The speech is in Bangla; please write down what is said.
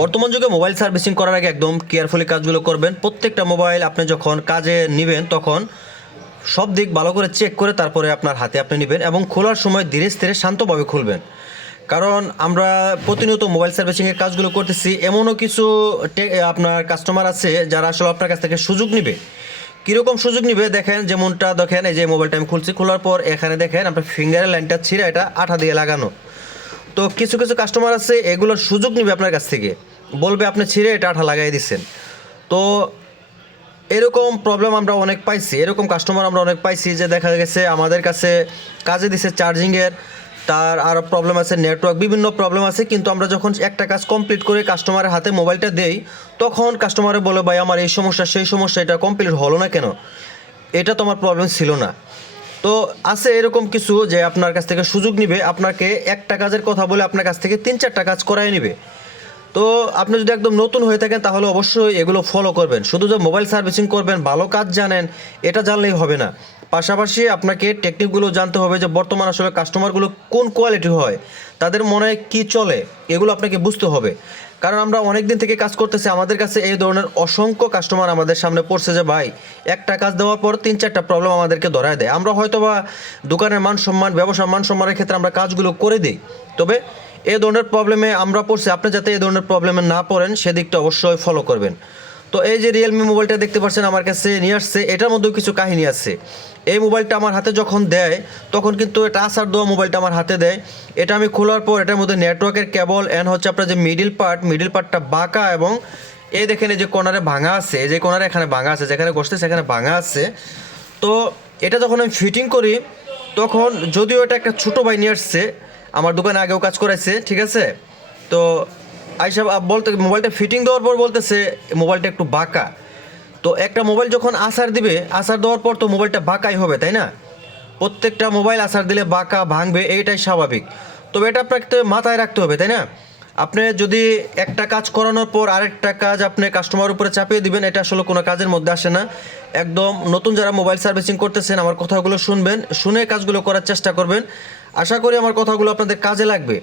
বর্তমান যুগে মোবাইল সার্ভিসিং করার আগে একদম কেয়ারফুলি কাজগুলো করবেন। প্রত্যেকটা মোবাইল আপনি যখন কাজে নেবেন তখন সব দিক ভালো করে চেক করে তারপরে আপনার হাতে আপনি নেবেন এবং খোলার সময় ধীরে স্থিরে শান্তভাবে খুলবেন। কারণ আমরা প্রতিনিয়ত মোবাইল সার্ভিসিংয়ের কাজগুলো করতেছি, এমনও কিছু আপনার কাস্টমার আছে যারা আসলে আপনার কাছ থেকে সুযোগ নেবে। কীরকম সুযোগ নেবে দেখেন, যেমনটা দেখেন এই যে মোবাইলটা আমি খুলছি, খোলার পর এখানে দেখেন আপনার ফিঙ্গারের লাইনটা ছিঁড়ে এটা আঠা দিয়ে লাগানো। তো কিছু কিছু কাস্টমার আছে এগুলোর সুযোগ নেবে আপনার কাছ থেকে, বলবে আপনি ছিঁড়ে এটা আঠা লাগাই দিচ্ছেন। তো এরকম প্রবলেম আমরা অনেক পাইছি, এরকম কাস্টমার আমরা অনেক পাইছি যে দেখা গেছে আমাদের কাছে কাজে দিছে চার্জিংয়ের, তার আরও প্রবলেম আছে, নেটওয়ার্ক, বিভিন্ন প্রবলেম আছে, কিন্তু আমরা যখন একটা কাজ কমপ্লিট করে কাস্টমারের হাতে মোবাইলটা দেই তখন কাস্টমারে বলে ভাই আমার এই সমস্যা সেই সমস্যা, এটা কমপ্লিট হলো না কেন, এটা তো আমার প্রবলেম ছিল না। তো আছে এরকম কিছু যে আপনার কাছ থেকে সুযোগ নিবে, আপনাকে একটা কাজের কথা বলে আপনার কাছ থেকে 3-4টা কাজ করাই নেবে। তো আপনি যদি একদম নতুন হয়ে থাকেন তাহলে অবশ্যই এগুলো ফলো করবেন। শুধু যে মোবাইল সার্ভিসিং করবেন, ভালো কাজ জানেন এটা জানলেই হবে না, পাশাপাশি আপনাকে টেকনিকগুলো জানতে হবে যে বর্তমান আসলে কাস্টমারগুলো কোন কোয়ালিটি হয়, তাদের মনে কি চলে, এগুলো আপনাকে বুঝতে হবে। কারণ আমরা অনেক দিন থেকে কাজ করতেছি, আমাদের কাছে এই ধরনের অসংখ্য কাস্টমার আমাদের সামনে পড়ছে যে ভাই একটা কাজ দেওয়ার পর 3-4টা প্রবলেম আমাদেরকে ধরায় দেয়। আমরা হয়তো বা দোকানের মান সম্মান, ব্যবসার মান সম্মানের ক্ষেত্রে আমরা কাজগুলো করে দিই, তবে এই ধরনের প্রবলেমে আমরা পড়ছি, আপনি যাতে এই ধরনের প্রবলেমে না পড়েন সেদিকটা অবশ্যই ফলো করবেন। তো এই যে রিয়েলমি মোবাইলটা দেখতে পাচ্ছেন আমার কাছে নিয়ে আসছে, এটার মধ্যেও কিছু কাহিনী আছে। এই মোবাইলটা আমার হাতে যখন দেয় তখন কিন্তু এটা আসার দেওয়া মোবাইলটা আমার হাতে দেয়। এটা আমি খোলার পর এটার মধ্যে নেটওয়ার্কের কেবল অ্যান্ড হচ্ছে আপনার যে মিডিল পার্টটা বাঁকা, এবং এই দেখেন এই যে কর্নারে ভাঙা আছে, এই যে কর্নারে এখানে ভাঙা আছে, যেখানে বসতে সেখানে ভাঙা আছে। তো এটা যখন আমি ফিটিং করি তখন, যদিও এটা একটা ছোটো ভাই নিয়ে আসছে, আমার দোকানে আগেও কাজ করাইছে, ঠিক আছে। তো আইসা বলতে মোবাইলটা ফিটিং দেওয়ার পর বলতেছে মোবাইলটা একটু বাঁকা। তো একটা মোবাইল যখন আসার দিবে, আসার দেওয়ার পর তো মোবাইলটা বাঁকাই হবে, তাই না? প্রত্যেকটা মোবাইল আসার দিলে বাঁকা ভাঙবে, এইটাই স্বাভাবিক। তবে এটা আপনাকে মাথায় রাখতে হবে, তাই না? আপনি যদি একটা কাজ করানোর পর আরেকটা কাজ আপনি কাস্টমার উপরে চাপিয়ে দিবেন, এটা আসলে কোনো কাজের মধ্যে আসে না। একদম নতুন যারা মোবাইল সার্ভিসিং করতেছেন আমার কথাগুলো শুনবেন, শুনে কাজগুলো করার চেষ্টা করবেন। আশা করি আমার কথাগুলো আপনাদের কাজে লাগবে।